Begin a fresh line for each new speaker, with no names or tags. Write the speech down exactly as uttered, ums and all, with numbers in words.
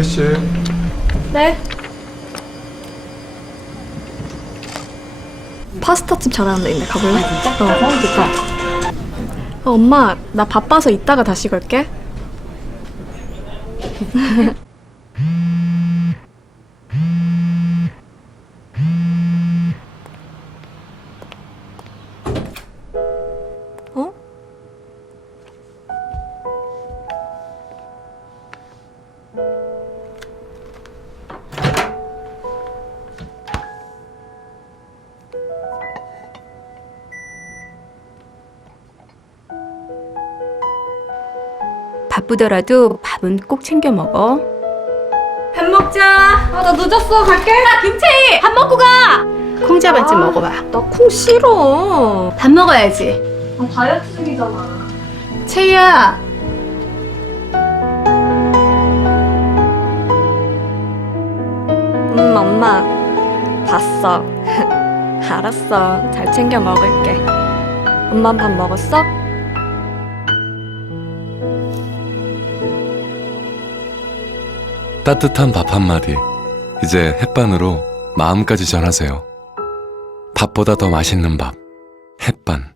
씨.
네. 파스타집 잘하는 데 있는데 가볼래?
아, 진짜?
어.
너무 좋다.
어, 엄마, 나 바빠서 이따가 다시 걸게. 어?
바쁘더라도 밥은 꼭 챙겨 먹어.
밥 먹자. 아, 나 늦었어. 갈게.
야, 김채희! 밥 먹고 가! 콩자반쯤
아.
먹어봐.
나 콩 싫어.
밥 먹어야지.
아, 다이어트 중이잖아.
채희야!
음, 엄마. 봤어. 알았어. 잘 챙겨 먹을게. 엄마 밥 먹었어?
따뜻한 밥 한마디, 이제 햇반으로 마음까지 전하세요. 밥보다 더 맛있는 밥, 햇반.